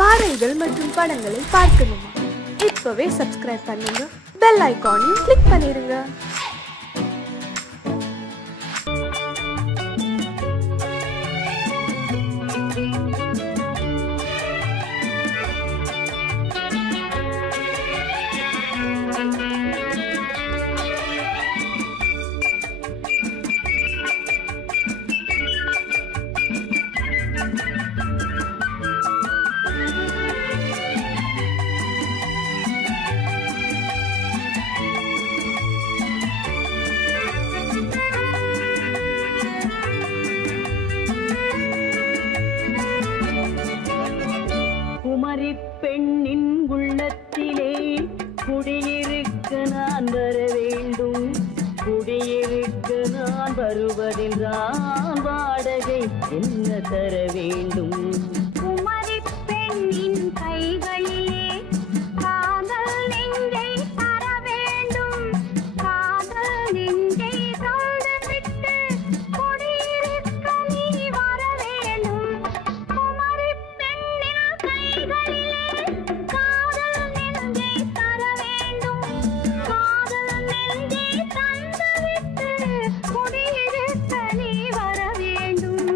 பாடல்கள் மற்றும் படங்களை பார்க்கணுமா? இப்பவே சப்ஸ்கிரைப் பண்ணுங்க, பெல் ஐகானையும் கிளிக் பண்ணிருங்க. பெண்ணின் உள்ளத்திலே குடியிருக்க நான் வர வேண்டும். குடியிருக்க நான் வருவதென்றால் வாடகை என்ன தர வேண்டும்? குமரி பெண்ணின் கைகளிலே காதல் நெஞ்சை தர வேண்டும். காதல் நெஞ்சை தந்துவிட்டு குடியிருக்க நீ வர வேண்டும். குமரி பெண்ணின் கைகளிலே காதல் நெஞ்சை தர வேண்டும். காதல் நெஞ்சை தந்துவிட்டு குடியிருக்க நீ வர வேண்டும்.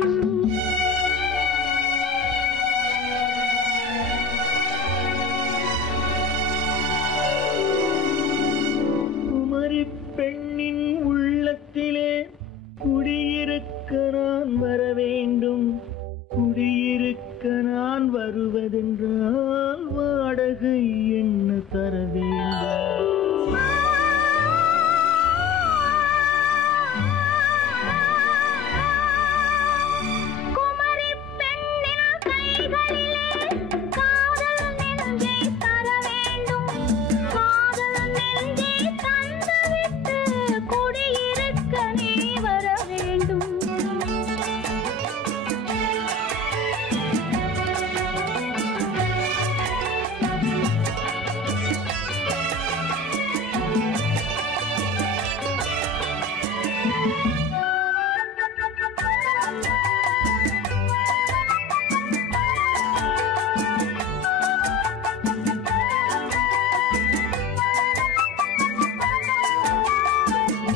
குமரி பெண்ணின் உள்ளத்திலே குடியிருக்க நான் வர வேண்டும். குடியிருக்க நான் வருவதென்றால் வாடகை என்ன தர வேண்டும்? குமரி பெண்ணின் கைகளிலே காதல் நெஞ்சை தர வேண்டும். காதல் நெஞ்சை தந்துவிட்டு குடியிருக்க நீ வர வேண்டும்.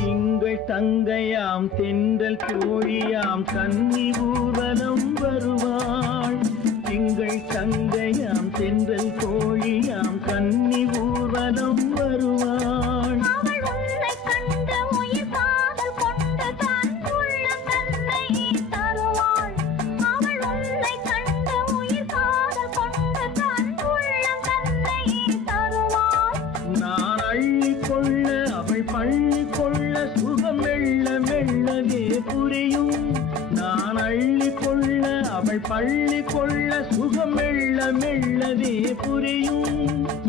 திங்கள் தங்கையாம் தென்றல் தோழியாம் கன்னி ஊர்வலம் வருவாள். திங்கள் தங்கையாம் தென்றல் தோழியாம் கன்னி ஊர்வலம் வருவாள். அவள் உன்னை கண்டு உயிர் காதல் கொண்டு தன் உள்ளம் தன்னை தருவாள். அவள் உன்னை கண்டு உயிர் காதல் கொண்டு தன் உள்ளம் தன்னை தருவாள். நான் அள்ளி கொள்ள அவள் பள்ளி கொள்ள சுகம் மெல்ல மெல்லவே புரியும். நான் அள்ளி கொள்ள அவள் பள்ளி கொள்ள சுகம் மெல்ல மெல்லவே புரியும்.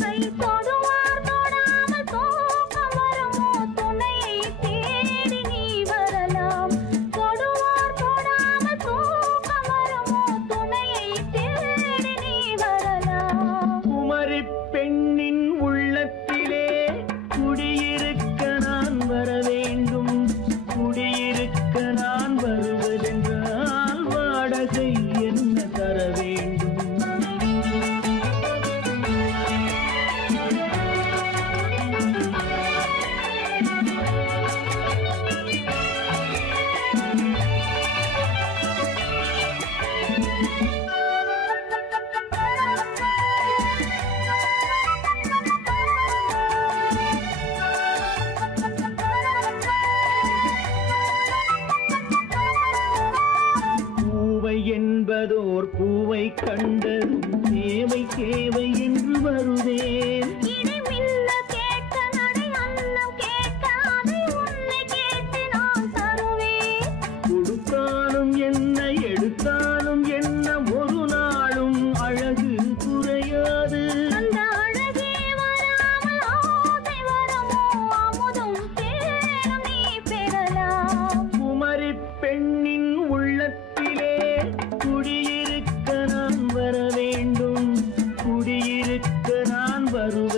கை தொடுவார் தொடாமல் தூக்கம் வருமோ? துணையை தேடி நீ வரலாம். தொடுவார் தொடாமல் தூக்கம் வருமோ? துணையை தேடி நீ வரலாம். குமரி பெண்ணின் உள்ளத்திலே குடியிருக்க நான் வர வேண்டும். குடியிருக்க நான் வருவதென்றால் வாடகை என்ன தர வேண்டும்? பூவை என்பதோர் பூவை கண்டதும் தேவை தேவை என்று வருவேன். இடி மின்ன கேட்க நடை அன்னம் கேட்க அதை உன்னை கேட்டு நான் தருவேன். கொடுத்தாலும் என்ன எடுத்தாலும் என்ன ஒரு நாளும் அழகு குறையாது. அந்த அழகே வராமல் ஆசை வருமோ? அமுதும் தேனும் நீ பெறலாம். குமரி பெண்ணின் உள்ளத்திலே குடியிருக்க நான் வர வேண்டும். குடியிருக்க நான் வருவேன்.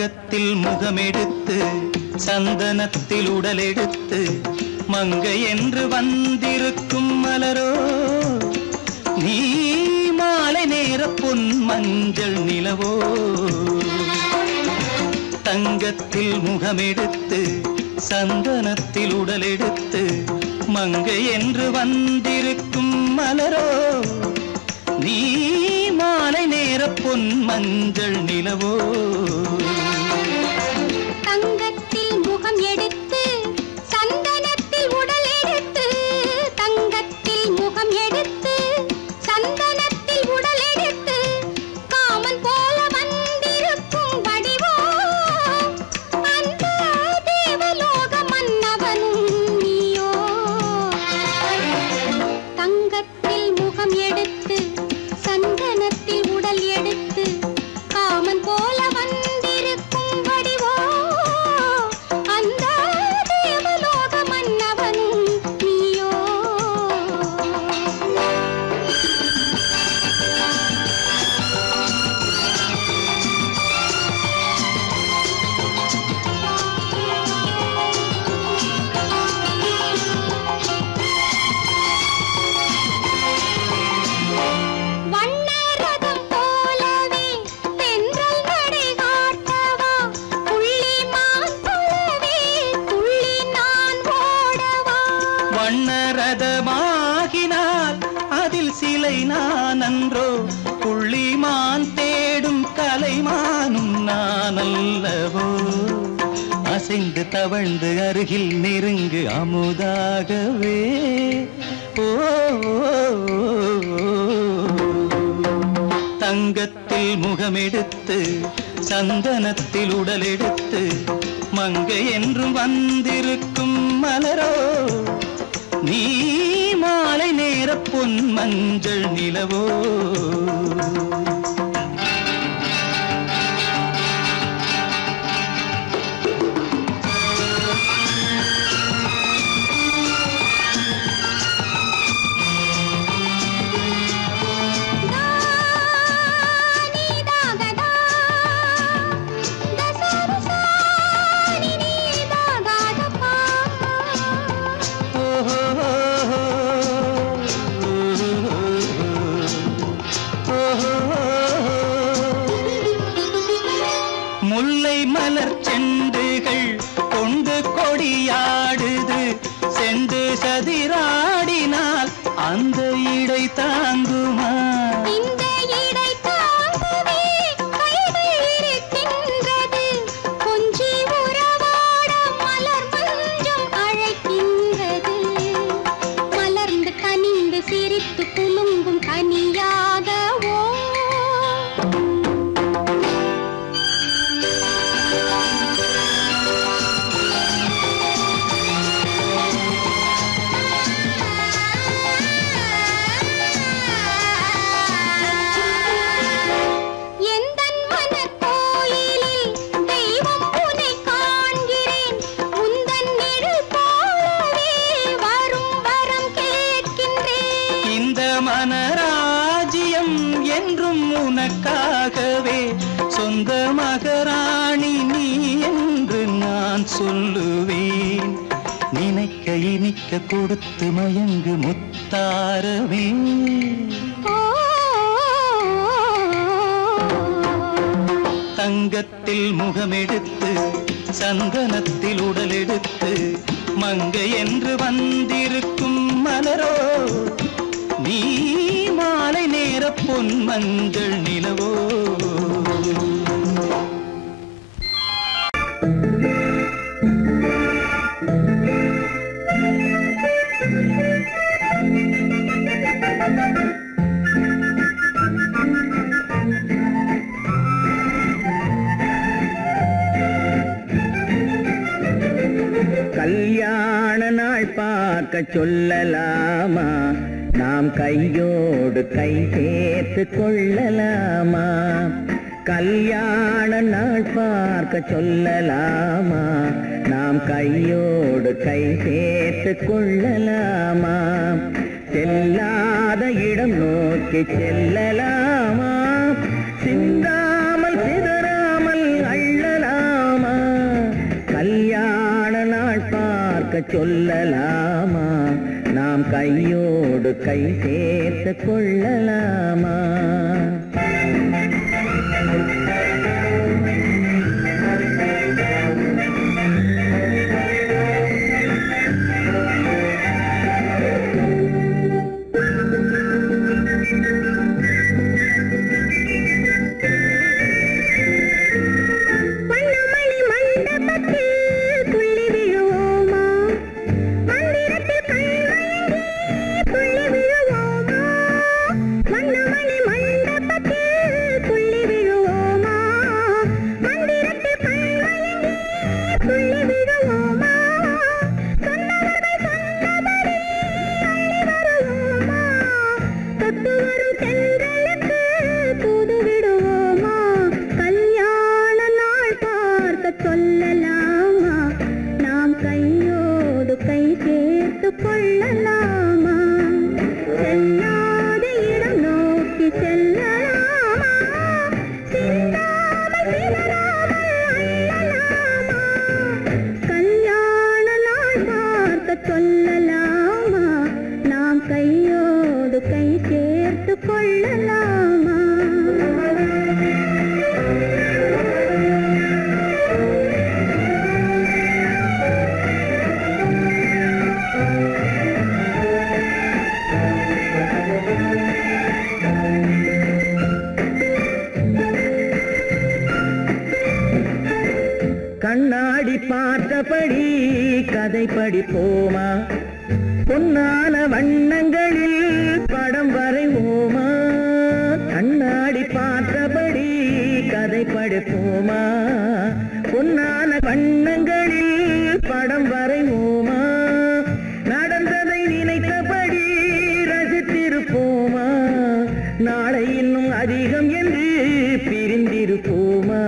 தங்கத்தில் முகமெடுத்து சந்தனத்தில் உடலெடுத்து மங்கை என்று வந்திருக்கும் மலரோ நீ மாலை நேர பொன் மஞ்சள் நிலவோ தங்கத்தில் முகமெடுத்து சந்தனத்தில் உடலெடுத்து மங்கை என்று வந்திருக்கும் மலரோ நீ மாலை நேர பொன் மஞ்சள் நிலவோ தங்கத்தில் முகம் எடுத்து சந்தனத்தில் உடல் எடுத்து தங்கத்தில் முகம் எடுத்து சந்தனத்தில் உடல் எடுத்து காமன் போல வந்திருக்கும் வடிவோ அந்த தேவலோக மன்னவனும் நீயோ தங்கத்தில் முகம் எடுத்து சந்தனத்தில் உடல் எடுத்து காமன் போல வந்திருக்கும் வடிவோ அந்த தேவலோக மன்னவனும் நீயோ வண்ணரதம் போலவே தென்றல் நடை காட்டவா புள்ளிமான் போலவே துள்ளி நான் ஓடவா வண்ணரதமாகினால் அதில் சிலை நான் அன்றோ புள்ளிமான் தேடும் கலைமானும் நான் அல்லவோ அசைந்து தவழ்ந்து அருகில் நெருங்கு அமுதாகவே ஓ தங்கத்தில் முகமெடுத்து சந்தனத்தில் உடலெடுத்து மங்கை என்றும் வந்திருக்கும் மலரோ நீ மாலை நேர பொன் மஞ்சள் நிலவோ நீதாகதா தசரசா நீதாகதப்பா முல்லை மலர் செண்டுகள் கொண்டு கொடியாடுது செண்டு சதிராடினால் அந்த இடை தாங்குமா இந்த இடை தாங்கவே கைகள் இருக்கின்றது கொஞ்சி உறவாட மலர் மஞ்சம் அழைக்கின்றது மலர்ந்து கனிந்து சிரித்து குலுங்கும் கனியாகவோ எந்தன் மனக்கோயிலில் தெய்வம் உன்னை காண்கிறேன் உந்தன் நிழல் போலவே வரும் வரம் கேட்கின்றேன் இந்த மனராஜ்யம் என்றும் உனக்காகவே சொந்த மகராணி நீ என்று நான் சொல்லுவேன் நினைக்க இனிக்க கொடுத்து மயங்கு முத்தாரவே தங்கத்தில் முகமெடுத்து சந்தனத்தில் உடலெடுத்து மங்கை என்று வந்திருக்கும் மலரோ நீ மாலை நேர பொன் மஞ்சள் நிலவோ கல்யாண நாள் பார்க்க சொல்லலாமா நாம் கையோடு கை சேர்த்து கொள்ளலாமா கல்யாண நாள் பார்க்க சொல்லலாமா நாம் கையோடு கை சேர்த்து கொள்ளலாமா செல்லாத இடம் நோக்கி செல்லலாமா சிந்தாமல் சிதறாமல் அள்ளலாமா சொல்லலாமா? நாம் கையோடு கை சேர்த்து கொள்ளலாமா? கண்ணாடி பார்த்தபடி கதை படிப்போமா? பொன்னான வண்ணங்களில் படம் வரைவோமா? கண்ணாடி பார்த்தபடி கதை படிப்போமா? பொன்னான வண்ணங்களில் படம் வரைவோமா? நடந்ததை நினைத்தபடி ரசித்திருப்போமா? நாளை இன்னும் அதிகம் என்று பிரிந்திருப்போமா?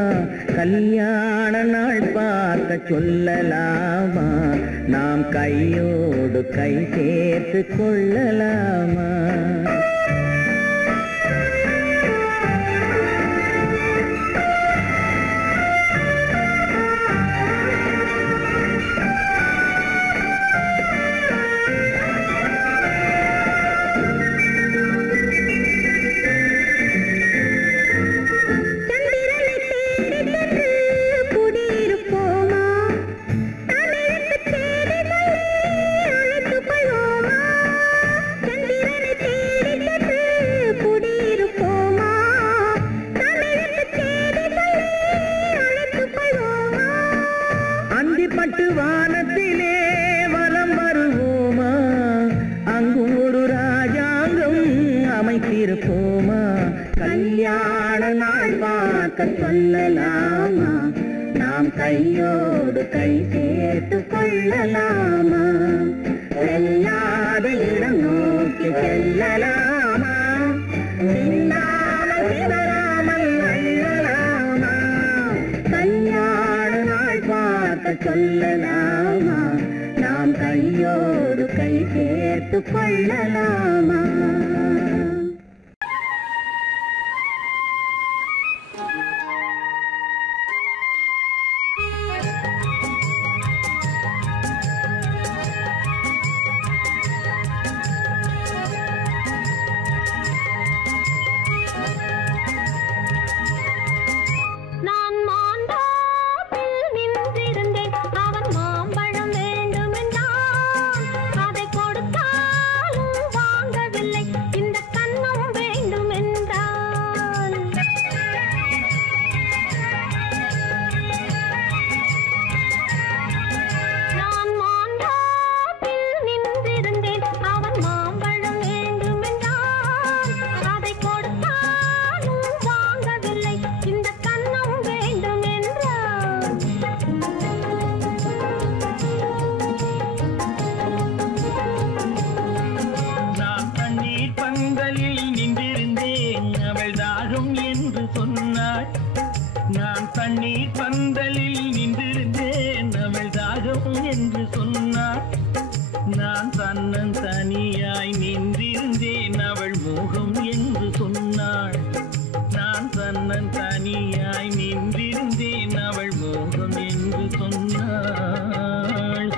கல்யாண நாள் பார்க்க சொல்லலாமா? நாம் கையோடு கை சேர்த்து கொள்ளலாமா? பட்டு வானத்திலே வலம் வருவோமா? அங்கும் ஒரு ராஜாங்கம் அமைத்திருப்போமா? கல்யாண நாள் பார்க்க சொல்லலாமா? நாம் கையோடு கை சேர்த்து கொள்ளலாமா? செல்லாத இடம் நோக்கி செல்லலாமா? சிந்தாமல் சிதறாமல் அள்ளலாமா? கல்யாண நாள் பார்க்க சொல்லலாமா? நாம் கையோடு கை சேர்த்து கொள்ளலாமா? தண்ணீர் பந்தலில் நின்றிருந்தேன் அவள் தாகம் என்று சொன்னாள். நான் தன்னன் தனியாய் நின்றிருந்தேன் அவள் மோகம் என்று சொன்னாள். நான் தன்னன் தனியாய் நின்றிருந்தேன் அவள் மோகம் என்று சொன்னாள்.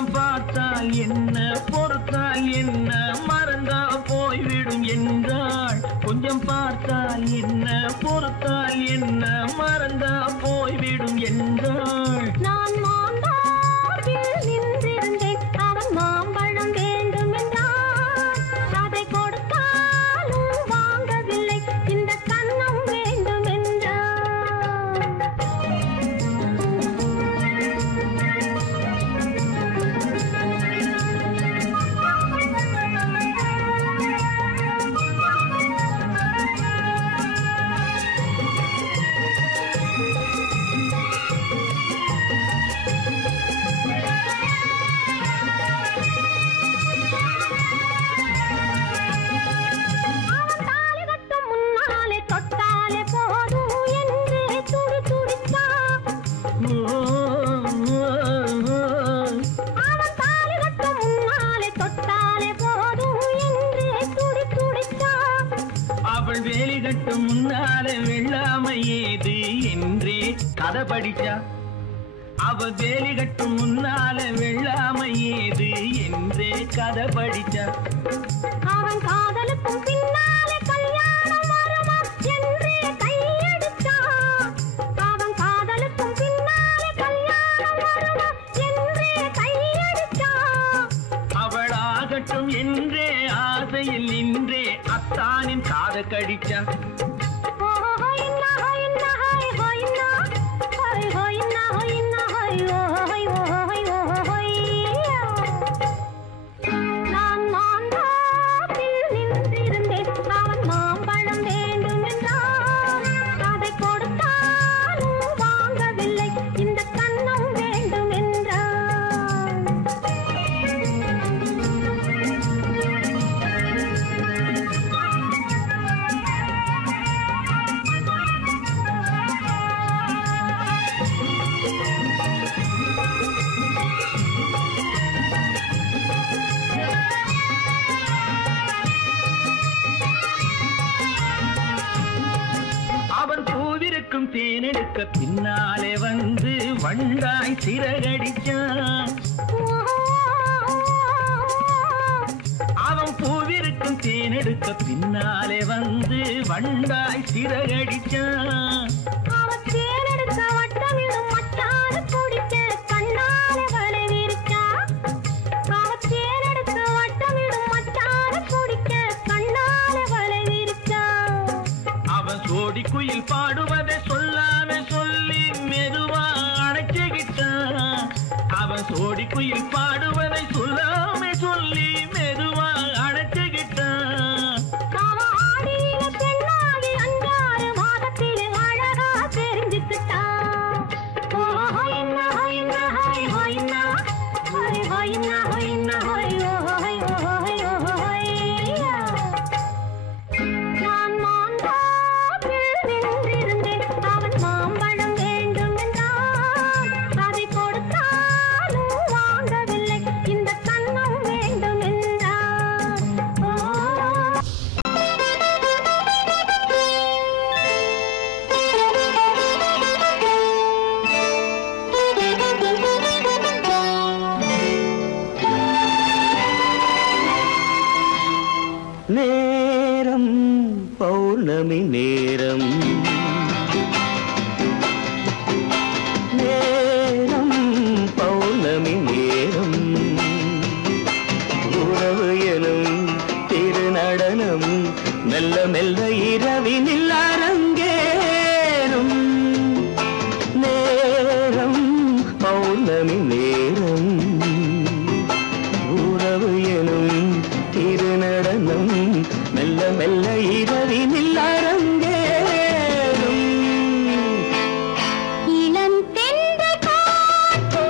கொஞ்சம் பார்த்தால் என்ன பொறுத்தால் என்ன மறந்தா போய்விடும் என்றாள். கொஞ்சம் பார்த்தால் என்ன பொறுத்தால் என்ன மறந்தா போய்விடும் என்றாள். நான் மாந்தாவில் நின்றிருந்தேன் அவன் மாம்பழம் வேண்டும் என்றான். அதை கொடுத்தாலும் வாங்கவில்லை இந்த கன்னம் வேண்டும் என்றான். அவள் வேலி கட்டும் முன்னாலே வெள்ளாமை ஏது என்றே கதை படிச்சா. அவள் வேலி கட்டும் முன்னாலே வெள்ளாமை ஏது என்றே கதை படிச்சா. அவன் காதலுக்கும் பின்னாலே கல்யாணம் வருமா என்றே கையடிச்சான். அவன் காதலுக்கும் பின்னாலே கல்யாணம் வருமா என்றே கையடிச்சான். அவள் ஆகட்டும் என்றே ஆசையில் நின்றே அத்தானின் காத கடிச்சா. நான் மாந்தாவில் நின்றிருந்தேன் அவன் மாம்பழம் வேண்டும் என்றான். அதை கொடுத்தாலும் வாங்கவில்லை இந்த கன்னம் வேண்டும் என்றான். அவன் பூவிருக்கும் தேனெடுக்க பின்னாலே வந்து வண்டாய் சிறகடிச்சான். அவன் பூவிருக்கும் தேனெடுக்க பின்னாலே வந்து வண்டாய் சிறகடிச்சான். அவன் தேனெடுக்க வட்டமிடும் மச்சான குடிக்க கண்ணாலே வலை விரிச்சா. அவன் தேனெடுக்க வட்டமிடும் மச்சான குடிக்க கண்ணாலே வலை விரிச்சா. அவன் சோடி குயில் பாடுவதை சொல்லாம சொல்லி மெதுவா அணைச்சுக்கிட்டான். அவன் சோடி குயில் பாடுவதை சொல்லாம சொல்லி மெதுவா அணைச்சுக்கிட்டான். அவன் ஆடியில பெண்ணாகி 5-6 மாதத்திலே அழகா தெரிஞ்சுக்கிட்டா. நான் மாந்தாவில் நின்றிருந்தேன் அவன் மாம்பழம் வேண்டும் என்றான். அதை கொடுத்தாலும் வாங்கவில்லை இந்த கன்னம் வேண்டும் என்றான். நேரம் பௌர்ணமி நேரம், நேரம் பௌர்ணமி நேரம், உறவு எனும் திருநடனம் மெல்ல மெல்ல இரவினில் அரங்கேறும். நேரம் பௌர்ணமி நேரம், உறவு எனும் திருநடனம் மெல்ல மெல்ல இரவினில் அரங்கேறும். இளம் தென்றல் காற்று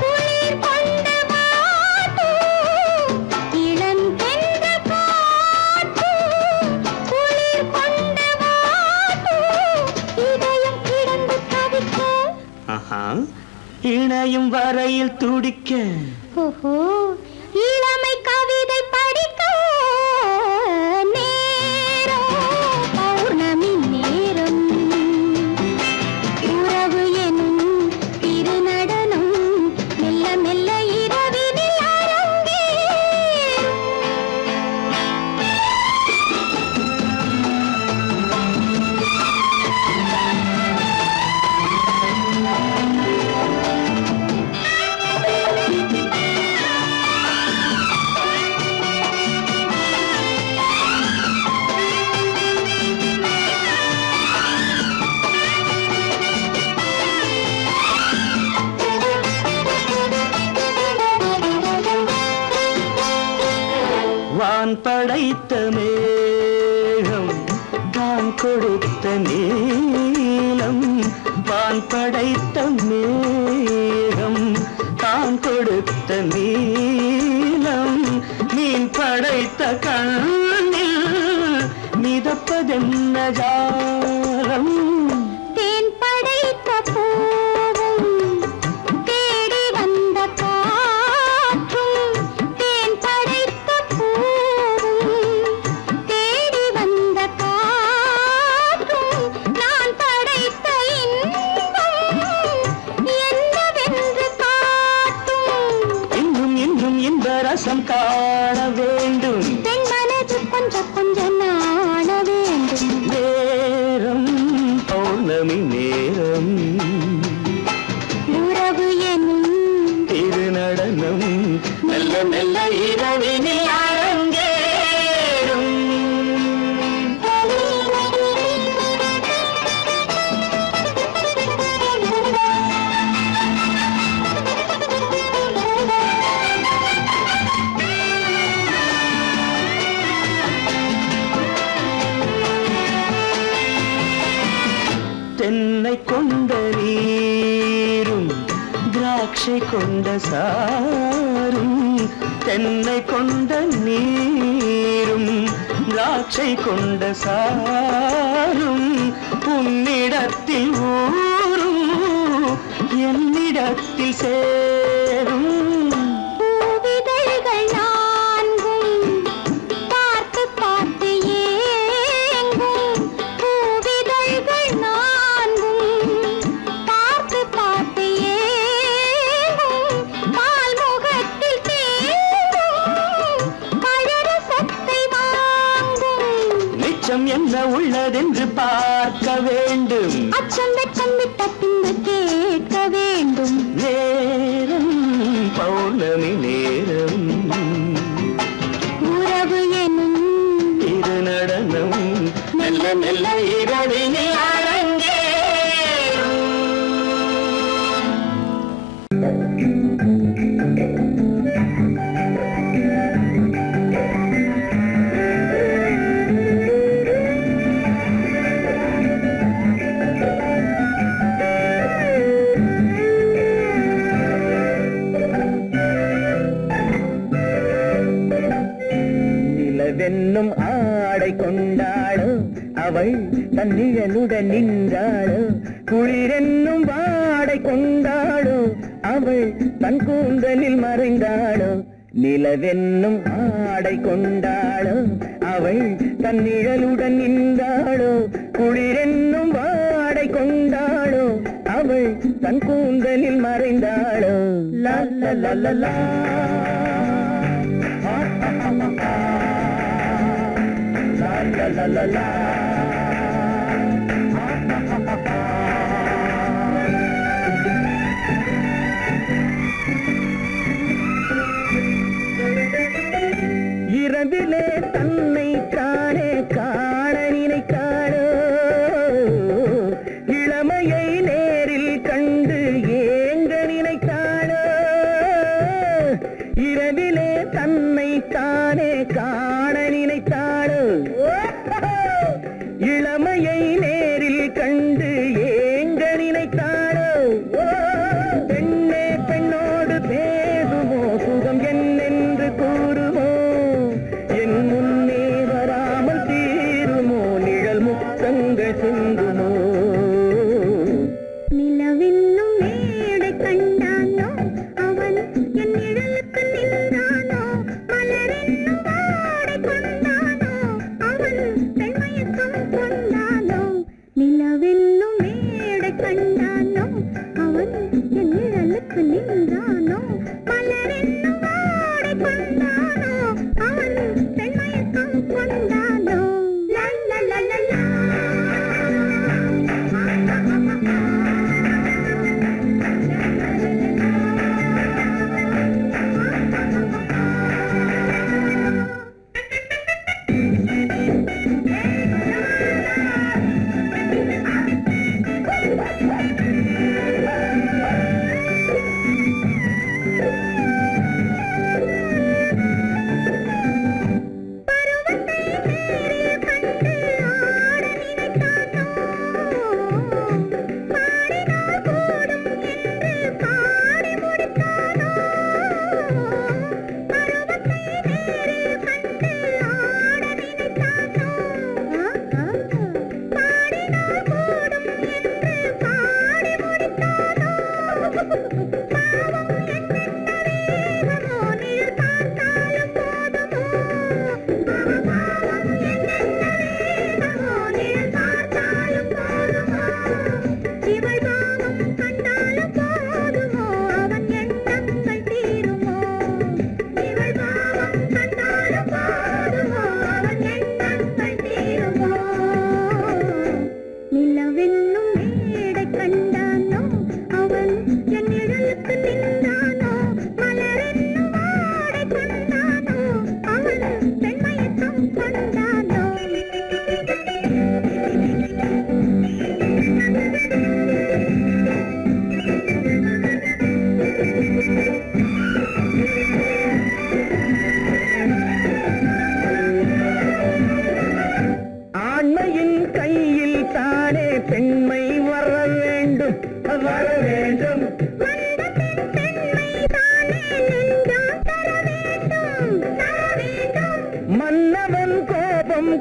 குளிர் கொண்டு வாட்டும். இளம் தென்றல் காற்று குளிர் கொண்டு வாட்டும். இதயம் கிடந்து தவிக்க. ஆஹா, இணையும் வரையில் துடிக்க. ஓஹோ, இளமை கவிதை படிக்க. நேரம் பௌர்ணமி நேரம், உறவு எனும் திருநடனம் மெல்ல மெல்ல வான் படைத்த மேகம் தான் கொடுத்த நீலம் வான் படைத்த மேகம் தான் கொடுத்த நீலம் மீன் படைத்த கண்ணில் மிதப்பதென்ன ஜாலம் தேன் படைத்த பூவும் தேடி வந்த காற்றும் தேன் படைத்த பூவும் தேடி வந்த காற்றும் நான் படைத்த இன்பம் என்னவென்று காட்டும் இன்னும் இன்னும் இந்த ரசம் காண வேண்டும் பெண் மனது கொஞ்சம் கொஞ்சம் நாண வேண்டும் நேரம் பௌர்ணமி நேரம் உறவு எனும் திருநடனம் மெல்ல மெல்ல இரவினில் அரங்கேறும் தென்னை கொண்ட நீரும் திராட்சை கொண்ட சாரும் தென்னை கொண்ட நீரும் திராட்சை கொண்ட சாரும் உன்னிடத்தில் ஊரும் என்னிடத்தில் சேரும் பூவிதழ்கள் நான்கும் பார்த்து பார்த்து ஏங்கும் பூவிதழ்கள் நான்கும் பார்த்து பார்த்து ஏங்கும் பால்முகத்தில் தேங்கும் பழரசத்தை வாங்கும் நிச்சம் என்ன உள்ளதென்று பார்க்க வேண்டும் அச்சம் வெச்சம் விட்ட பின்பு கேட்க வேண்டும் நேரம் பௌர்ணமி நேரம் உறவு எனும் திருநடனம் மெல்ல மெல்ல இரவினில் அரங்கேறும் நிலவென்னும் ஆடை கொண்டாளோ அவள் தன் நிழலுடன் நின்றாளோ குளிரென்னும் வாடை கொண்டாளோ அவள் தன் கூந்தலில் மறைந்தாளோ நிலவென்னும் ஆடை கொண்டாளோ அவள் தன் நிழலுடன் நின்றாளோ குளிரென்னும் வாடை கொண்டாளோ அவள் தன் கூந்தலில் மறைந்தாளோ லா லா லா லா லா la la la la இரவிலே தன்னை காணே காண நினைத்தாளோ இளமையை நேரில் கண்டு ஏங்க நினைத்தாளோ இரவிலே தன்னை காணே காண நினைத்தாளோ இளமையை நேரில் கண்டு ஏங்க நினைத்தாளோ பெண்ணே பெண்ணோடு பேசுமோ சுகம் என்னென்று கூறுமோ என் முன்னே வராமல் தீருமோ நிழல் முத்தங்கள் சிந்துமோ நிலவென்னும் மேடை கண்டானோ அவன் என் நிழலுக்கு நின்றானோ மலரென்னும் வாடை கொண்டானோ அவன் பெண்மயக்கம் கொண்டானோ நிலவென்னும் மேடை கண்டானோ அவன் என் நிழலுக்கு நின்றானோ மலரென்னும் வாடை கொண்டானோ அவன் பெண்மயக்கம் கொண்டானோ லா லா லா லா லா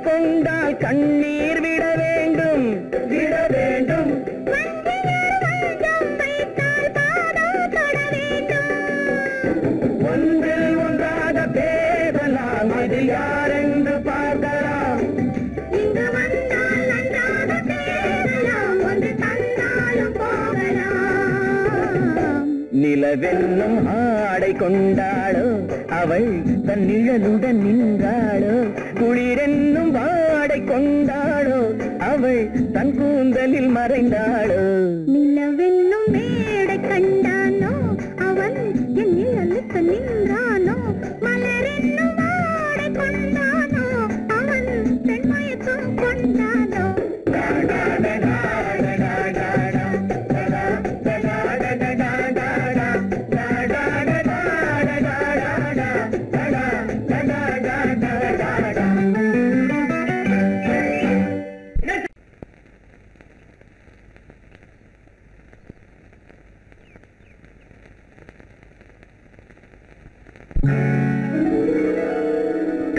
கொண்டால் கண்ணீர் விட வேண்டும் விட வேண்டும். ஒன்றில் ஒன்றாக பேசலாம், அது யாரென்று பார்க்கலாம். இங்கு வந்தால் நன்றாக பேசலாம், ஒன்று தந்தாலும் போகலாம். நிலவென்னும் ஆடை கொண்டாளோ அவள் தன் நிழலுடன் நின்றாளோ, குளிரென்னும் வாடை கொண்டாளோ அவள் தன் கூந்தலில் மறைந்தாளோ. நிலவென்னும் மேடை கண்டானோ அவன் என் நிழலுக்கு நின்றானோ, மலரென்னும் வாடை கொண்டானோ அவன் பெண்மயக்கம் கொண்டானோ.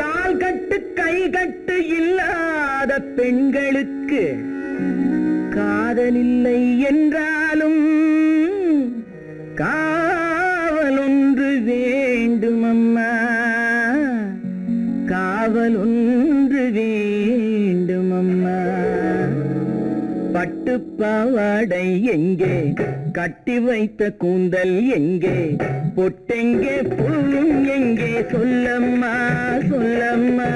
கால் கட்டு கை கட்டு இல்லாத பெண்களுக்கு காதலில்லை என்றாலும் காவல் ஒன்று வேண்டும் அம்மா, காவல் ஒன்று வேண்டும் அம்மா. பட்டு பாவாடை எங்கே, கட்டி வைத்த கூந்தல் எங்கே, பொட்டெங்கே பூவும் எங்கே, சொல்லம்மா சொல்லம்மா.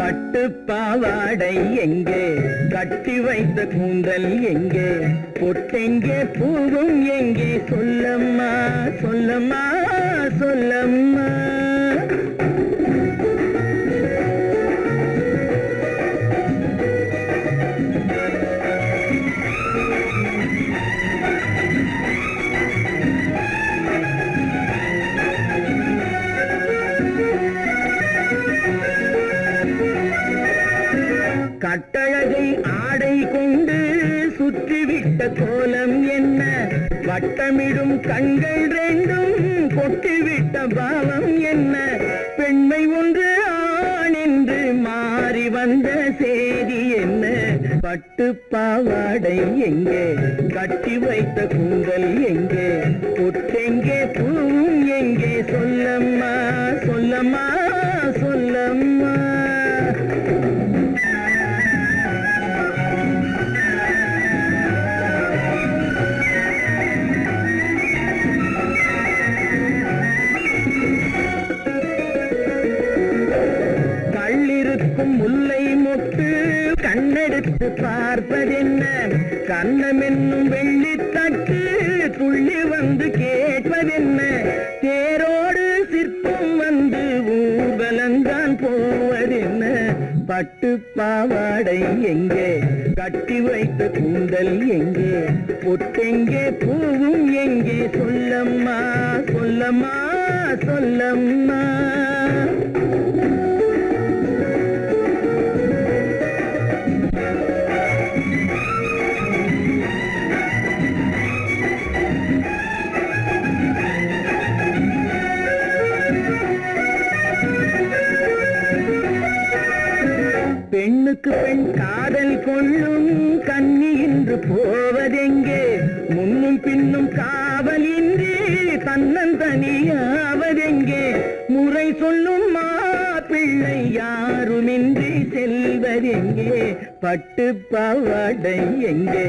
பட்டு பாவாடை எங்கே, கட்டி வைத்த கூந்தல் எங்கே, பொட்டெங்கே பூவும் எங்கே, சொல்லம்மா சொல்லம்மா சொல்லம்மா. கட்டழகை ஆடை கொண்டு சுற்றிவிட்ட கோலம் என்ன, வட்டமிடும் கண்கள் ரெண்டும் கொட்டிவிட்ட பாவம் என்ன, பெண்மை ஒன்று ஆண் என்று மாறி வந்த செய்தி என்ன. பட்டு பாவாடை எங்கே, கட்டி வைத்த கூந்தல் எங்கே, பொட்டெங்கே பூவும் எங்கே, சொல்லம்மா சொல்லம்மா சொல்லம்மா. முல்லை மொட்டு கண்ணெடுத்து பார்ப்பதென்ன, கண்ணம் என்னும் வெள்ளித்தட்டு துள்ளி வந்து கேட்பதென்ன, தேரோடு சிற்பம் வந்து ஊர்வலந்தான் போவதென்ன. பட்டு பாவாடை எங்கே, கட்டி வைத்த கூந்தல் எங்கே, பொட்டெங்கே பூவும் எங்கே, சொல்லம்மா சொல்லம்மா சொல்லம்மா. பெண்ணுக்கு பெண் காதல் கொள்ளும் கன்னி இன்று போவதெங்கே, முன்னும் பின்னும் காவலின்றி தன்னந்தனியாவதெங்கே, முறை சொல்லும் மாப்பிள்ளை யாருமின்றி செல்வதெங்கே. பட்டு பாவாடை எங்கே,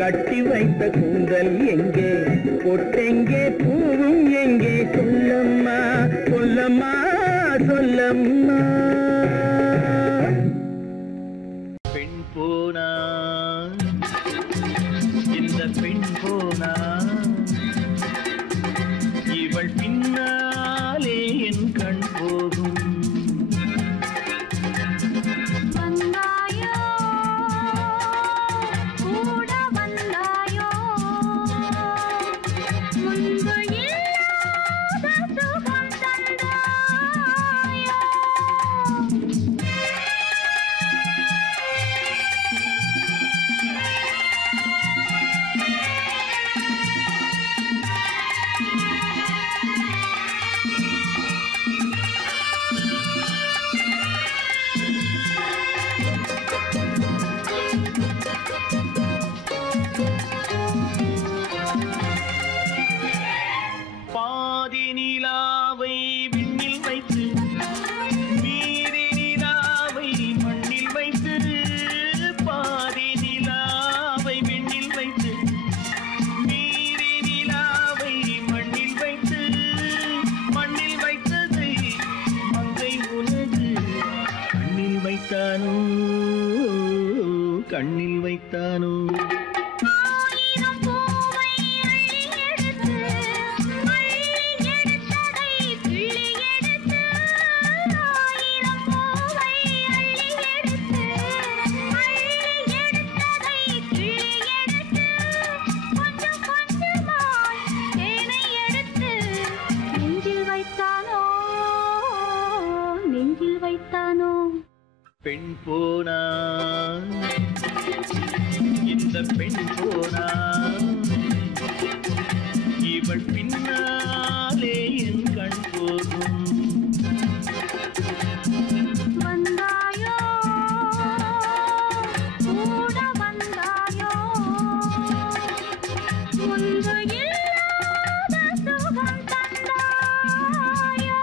கட்டி வைத்த கூந்தல் எங்கே, பொட்டெங்கே பூவும் எங்கே, சொல்லம்மா சொல்லம்மா சொல்லம்மா. பெண் போனா இந்த பெண் போனா, இவள் பின்னாலே என் கண் போகும். வந்தாயோ கூட வந்தாயோ, முன்பு இல்லாத சுகம் தந்தாயோ. பாதி நிலாவை விண்ணில் வைத்து மீதி நிலாவை மண்ணில் வைத்து பாதி நிலாவை விண்ணில் வைத்து மீதி நிலாவை மண்ணில் வைத்து மண்ணில் வைத்ததை மங்கை உனது கண்ணில் வைத்தானோ கண்ணில் வைத்தானோ பெண் போனா இந்த பெண் போனா இவள் பின்னாலே என் கண் போகும் வந்தாயோ கூட வந்தாயோ முன்பு இல்லாத சுகம் தந்தாயோ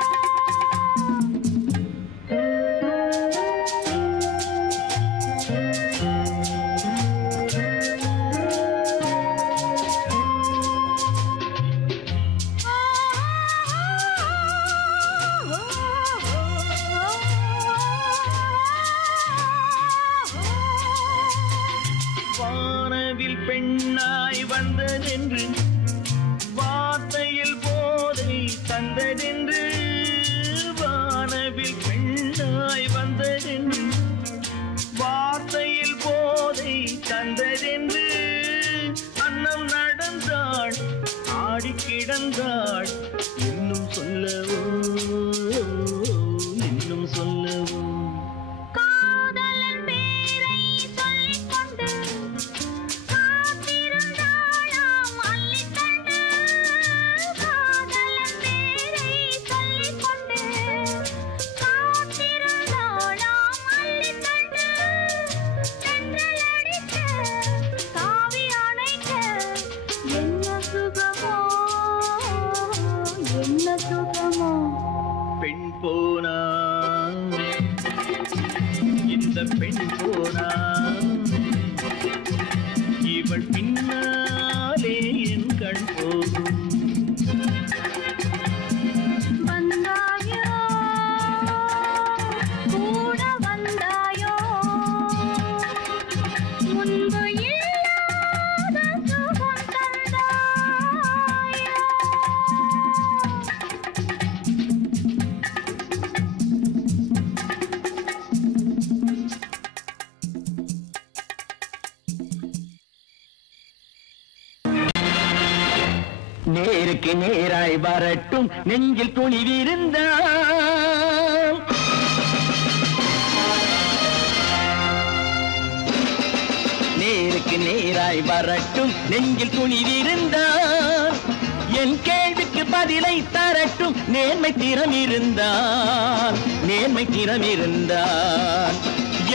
வானவில் பெண்ணாய் வந்ததென்று வார்த்தையில் போதை தந்ததென்று வானவில் பெண்ணாய் வந்ததென்று வார்த்தையில் போதை தந்ததென்று அன்னம் நடந்தாள் ஆடி கிடந்தாள் இன்னும் சொல்லவோ இன்னும் சொல்லவோ காதலன் பேரை சொல்லிக் கொண்டு காத்திருந்தாளாம் அள்ளிக்கண்டு காதலன் பேரை சொல்லிக் கொண்டு காத்திருந்தாளாம் அள்ளிக்கண்டு தென்றல் அடிக்க காவி அணைக்க என்ன சுகமோ என்ன சுகமோ பெண் போனா இந்த பெண் போனா இவள் பின்னாலே என் கண் போகும் வந்தாயோ கூட வந்தாயோ முன்பு இல்லாத சுகம் தந்தாயோ நேருக்கு நேராய் வரட்டும் நெஞ்சில் துணிவிருந்தால் நேருக்கு நேராய் வரட்டும் நெஞ்சில் துணிவிருந்தால் என் கேள்விக்கு பதிலை தரட்டும் நேர்மை திறம் இருந்தால் நேர்மை திறம் இருந்தால்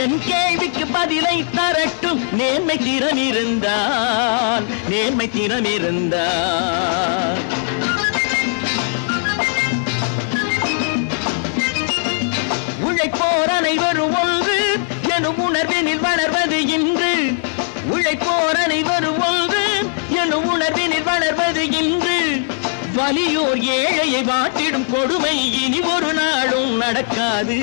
என் கேள்விக்கு பதிலை தரட்டும் நேர்மை திறம் இருந்தால் நேர்மை திறம் இருந்தால் உழைப்போர் அனைவரும் ஒன்று எனும் உணர்வினில் வளர்வது இன்று உழைப்போர் அனைவரும் ஒன்று எனும் உணர்வினில் வளர்வது இன்று வலியோர் ஏழையை வாட்டிடும் கொடுமை இனி ஒரு நாளும் நடக்காது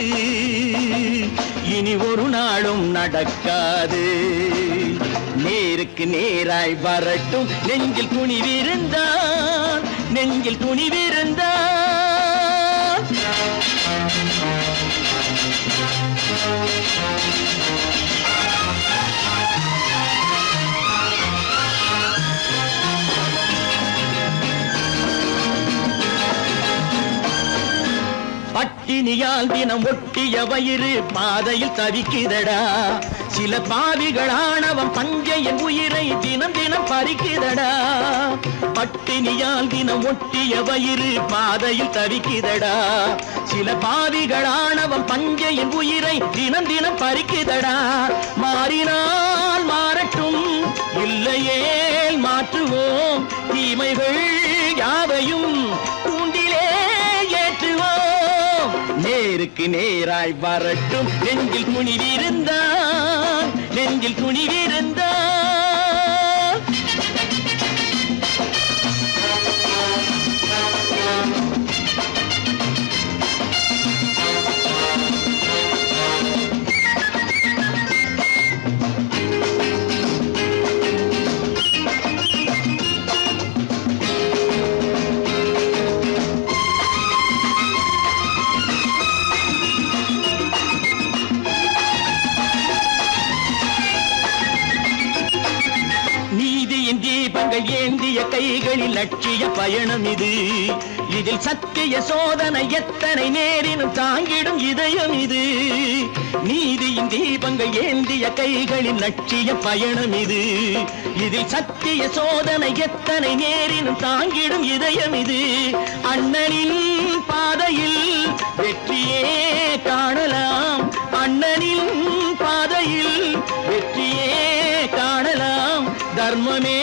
இனி ஒரு நாளும் நடக்காது நேருக்கு நேராய் வரட்டும் நெஞ்சில் துணிவிருந்தால் நெஞ்சில் துணிவிருந்தால் பட்டினியால் தினம் ஒட்டிய வயிறு பாதையில் தவிக்குதடா சில பாவிகள் ஆணவம் பஞ்சையின் உயிரை தினம் தினம் பறிக்குதடா பட்டினியால் தினம் ஒட்டிய வயிறு பாதையில் தவிக்குதடா சில பாவிகள் ஆணவம் பஞ்சையின் உயிரை தினம் தினம் பறிக்குதடா நேருக்கு நேராய் வரட்டும் நெஞ்சில் துணிவிருந்தான் நெஞ்சில் துணிவிருந்தான் ஏந்திய கைகளில் லட்சிய பயணம் இது இதில் சத்திய சோதனை எத்தனை நேரினும் தாங்கிடும் இதயம் இது நீதியின் தீபங்கள் ஏந்திய கைகளில் லட்சிய பயணம் இது இதில் சத்திய சோதனை எத்தனை நேரினும் தாங்கிடும் இதயம் இது அண்ணனின் பாதையில் வெற்றியே காணலாம் அண்ணனின் பாதையில் வெற்றியே காணலாம் தர்மமே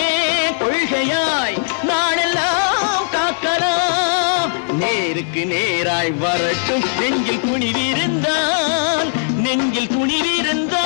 கொள்கையாய் நாடெல்லாம் காக்கலாம் நேருக்கு நேராய் வரட்டும் நெஞ்சில் துணிவிருந்தான் நெஞ்சில் துணிவிருந்தான்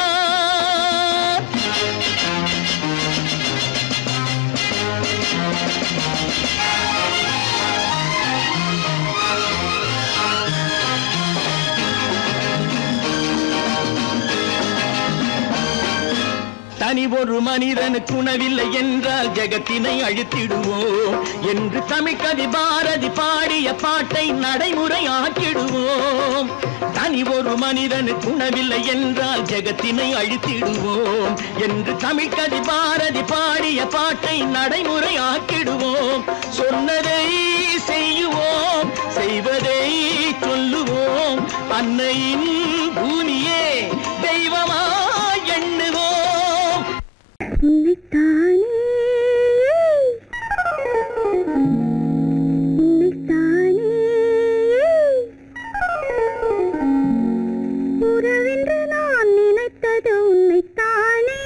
தனி ஒரு மனிதனுக்கு உணவில்லை என்றால் ஜெகத்தினை அழித்திடுவோம் என்று தமிழ்கவி பாரதி பாடிய பாட்டை நடைமுறையாக்கிடுவோம் தனி ஒரு மனிதனுக்கு உணவில்லை என்றால் ஜெகத்தினை அழித்திடுவோம் என்று தமிழ்கவி பாரதி பாடிய பாட்டை நடைமுறையாக்கிடுவோம் சொன்னதை செய்யுவோம் செய்வதை சொல்லுவோம் அன்னையின் பூமியே தெய்வமா எண்ணுவோம் உன்னைத்தானே உறவென்று நான் நினைத்தது உன்னைத்தானே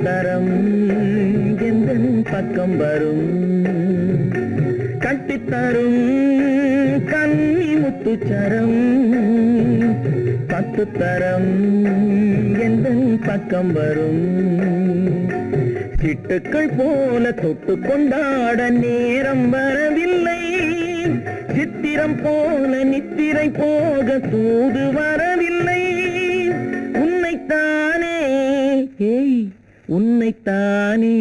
தரம் எந்தன் பக்கம் வரும் கட்டித்தரும் கன்னி முத்துச்சரம் 10 தரம் எந்தன் பக்கம் வரும் சிட்டுக்கள் போல தொட்டு கொண்டாட நேரம் வரவில்லை சித்திரம் போல நித்திரை போக தூது வரவில்லை உன்னைத்தானே உன்னைத்தானே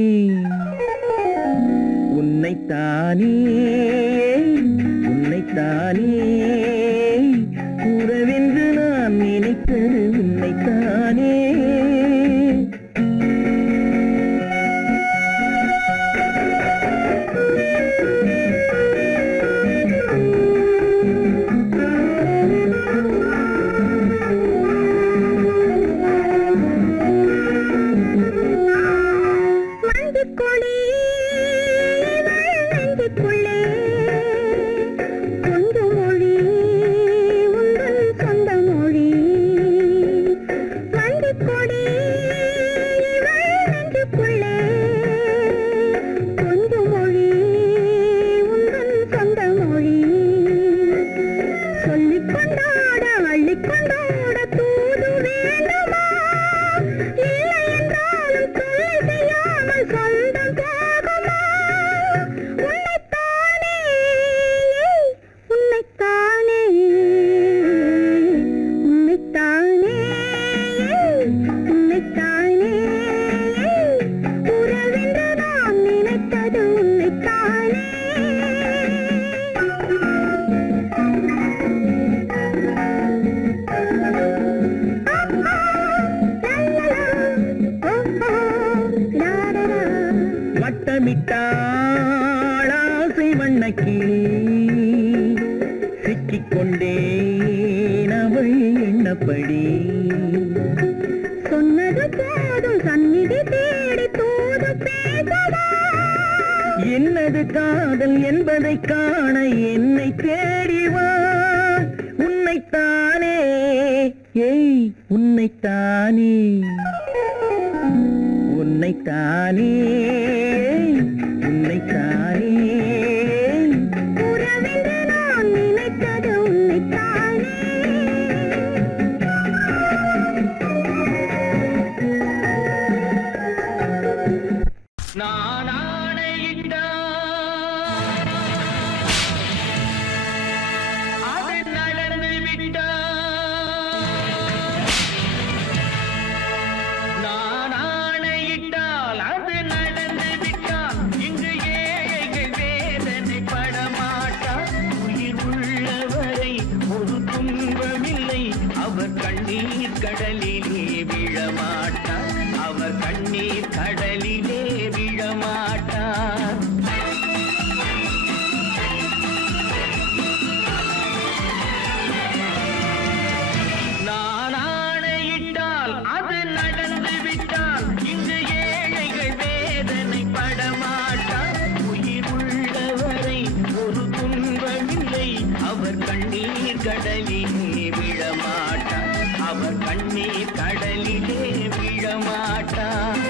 உன்னைத்தானே உன்னைத்தானே கூறவென்று நான் நினைத்தது உன்னைத்தானே மஞ்சள் கொடி நெஞ்சுக்குள்ளே கணக்கிலே சிக்கிக்கொண்டேன் அவள் எண்ணப்படி. சொன்னது போதும் சந்நிதி தேடி தூது பேசவா? என்னது காதல் என்பதை காண என்னை தேடிவா. உன்னைத்தானே ஏய் உன்னைத்தானே உன்னைத்தானே உன்னைத்தானே உறவென்று நான் நினைத்தது உன்னைத்தானே. நான் ஆணையிட்டால் அது நடந்து விட்டால். நான் ஆணையிட்டால் அது நடந்து விட்டால். இங்கு ஏழைகள் வேதனை படமாட்டார். உயிர் உள்ளவரை ஒரு துன்பமில்லை. அவர் கண்ணீர் கடலிலே விழமாட்டார். அவர் கண்ணீர் கடலிலே விழமாட்டார். நான் ஆணையிட்டால் அது நடந்து விட்டால். இங்கு ஏழைகள் வேதனை படமாட்டார். உயிர் உள்ளவரை ஒரு துன்பமில்லை. அவர் கண்ணீர் கடலிலே விழமாட்டார். அவர் கண்ணீர் கடலிலே விழமாட்டார்.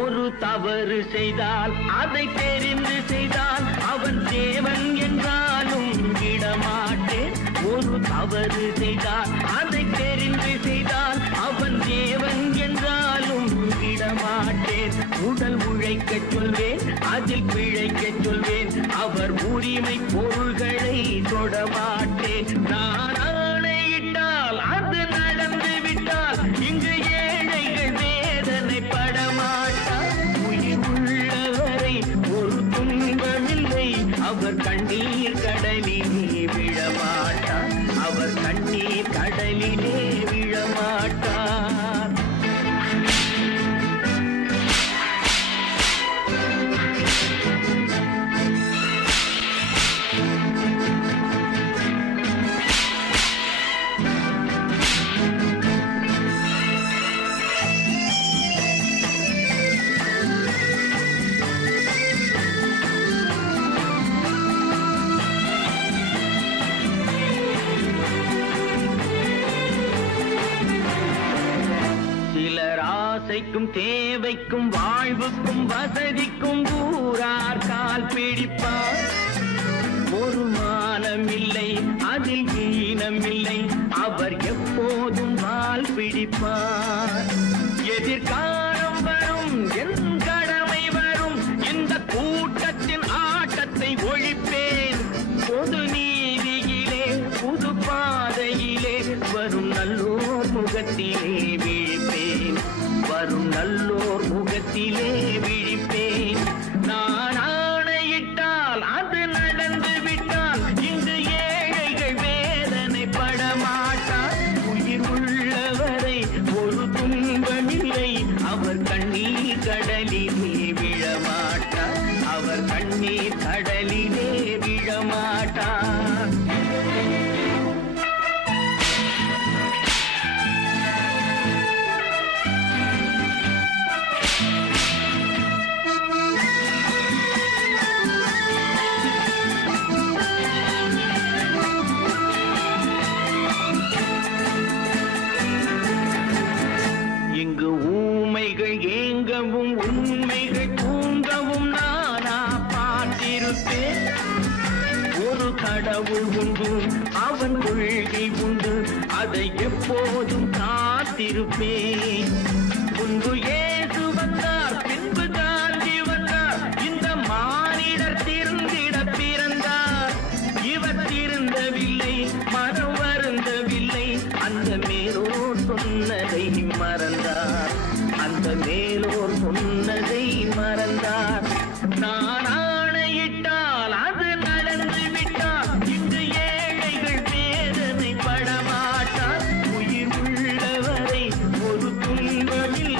ஒரு தவறு செய்தால் அதை தெரிந்து செய்தால் அவன் தேவன் என்றாலும் விடமாட்டேன். ஒரு தவறு செய்தால் அதை தெரிந்து செய்தால் அவன் தேவன் என்றாலும் விடமாட்டேன். உடல் உழைக்கச் சொல்வேன், அதில் பிழைக்கச் சொல்வேன். அவர் உரிமை பொருள்களை தொடமாட்டேன். நான் ஆணையிட்டால் அது நடந்து விட்டால். இங்கு ஏழைகள் வேதனை படமாட்டார். உயிர் உள்ளவரை ஒரு துன்பமில்லை. அவர் கண்ணீர் கடலிலே விழமாட்டார். அவர் கண்ணீர் கடலிலே விழமாட்டார். சிலர் ஆசைக்கும் தேவைக்கும் வாழ்வுக்கும் வசதிக்கும் ஊரார் கால் பிடிப்பார். ஒரு மானமில்லை, அதில் ஈனமில்லை. அவர் எப்போதும் வால் பிடிப்பார். எதிர்காலம் வரும், என் கடமை வரும். இந்த கூட்டத்தின் ஆட்டத்தை ஒழிப்பேன். பொது நீதியிலே புது பாதையிலே வரும் நல்லோர் முகத்திலே விழிப்பேன். வரும் நல்லோர் முகத்திலே விழிப்பேன். நான் ஆணையிட்டால் அது நடந்து விட்டால். இங்கு ஏழைகள் வேதனை படமாட்டார். உயிர் உள்ளவரை ஒரு துன்பமில்லை. அவர் கண்ணீர் கடலிலே விழமாட்டார். அவர் கண்ணீர் கடலிலே விழமாட்டார். இங்கு ஊமைகள் ஏங்கவும் உண்மைகள் தூங்கவும் நானா பார்த்திருப்பேன். ஒரு கடவுள் உண்டு, அவன் கொள்கை உண்டு. அதை எப்போதும் காத்திருப்பேன். முன்பு இயேசு வந்தார், பின்பு காந்தி வந்தார். இந்த மானிடர் திருந்திட பிறந்தார். இவர் திருந்தவில்லை, மனம் வருந்தவில்லை. அந்த மேலோர் சொன்னதை மறந்தார். அந்த மேலோர் சொன்னதை மறந்தார். நான் ஆணையிட்டால் அது நடந்து விட்டால். இங்கு ஏழைகள் வேதனை படமாட்டார். உயிர் உள்ளவரை ஒரு துன்பமில்லை.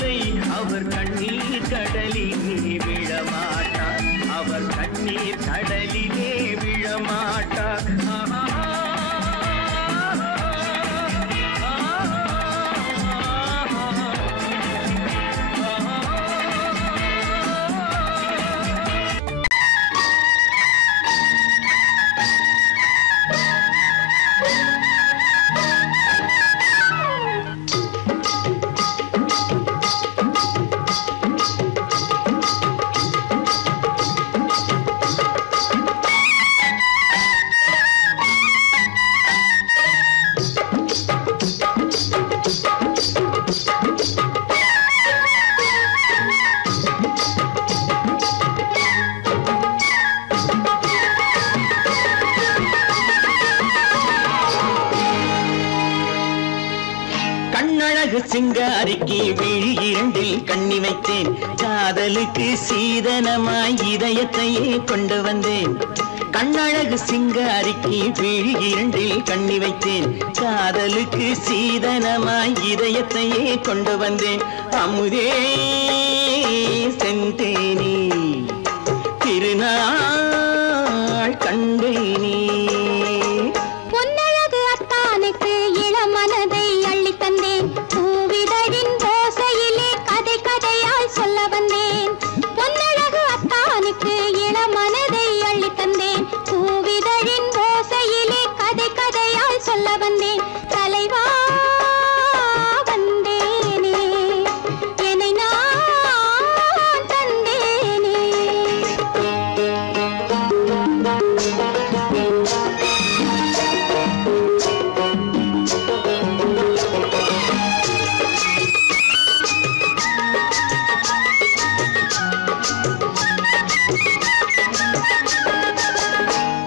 கண்ணீர் கடலிலே விழமாட்டார். கண்ணழகு சிங்காரிக்கு விழி இரண்டில் கண்ணி வைத்தேன். காதலுக்கு சீதனமாய் இதயத்தையே கொண்டு வந்தேன். கண்ணழகு சிங்காரிக்கு விழி இரண்டில் கண்ணி வைத்தேன். காதலுக்கு சீதனமாய் இதயத்தையே கொண்டு வந்தேன். அமுதே செந்தேனே திருநாள் கண்டேனே.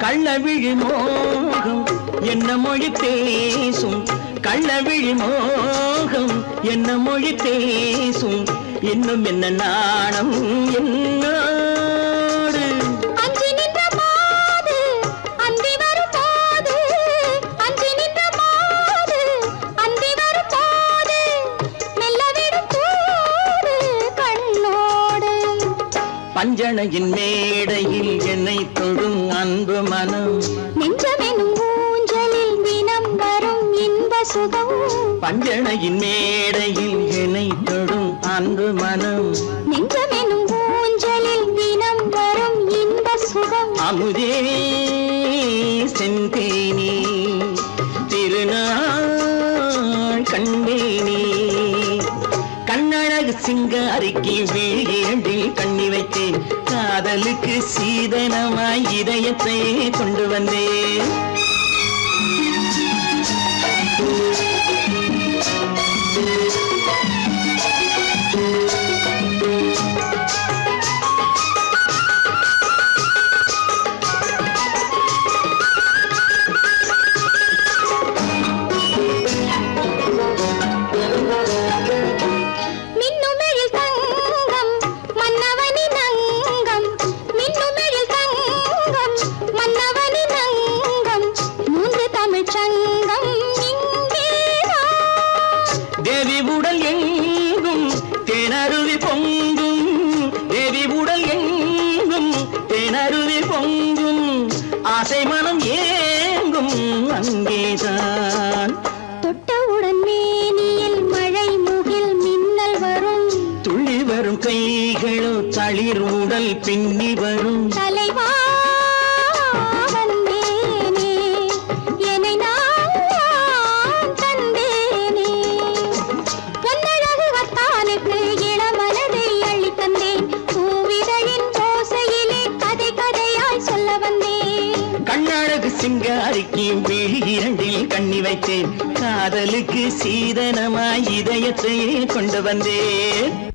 கள்ளவிழி மோகம் என்ன மொழி பேசும். கள்ளவிழி மோகம் என்ன மொழி பேசும். இன்னும் என்ன நாணம் என்னோடு. அஞ்சி நின்ற மாது அந்தி வரும் போது, அஞ்சி நின்ற மாது அந்தி வரும் போது மெல்ல விடும் போது கண்ணோடு. பஞ்சணையின் மேடையில் என்னை தொடும் அன்பு மனம். நெஞ்சமெனும் ஊஞ்சலில் தினம் வரும் இன்ப சுகம். பஞ்சணையின் மேடையில் என்னை தொடும் அன்பு மனம். நெஞ்சமெனும் ஊஞ்சலில் தினம் வரும் இன்ப சுகம். அமுதே செந்தேனே திருநாள் கண்டேனே. கண்ணழகு சிங்காரிக்கு விழி இரண்டில் கண்ணி வைத்தேன். காதலுக்கு சீதனமாய் இதயத்தை கொண்டு வந்தேன். தேவி உடல் எங்கும் தேனருவி பொங்கும். தேவி உடல் எங்கும் தேனருவி பொங்கும். ஆசை மனம் ஏங்கும் அங்கேதான். தொட்டவுடன் மேனியில் மழை முகில் மின்னல் வரும். துள்ளி வரும் கைகளோ தளிர் உடல் பின்னி வரும். தலைவா சிங்காரிக்கு விழி இரண்டில் கண்ணி வைத்தேன். காதலுக்கு சீதனமாய் இதயத்தையே கொண்டு வந்தேன்.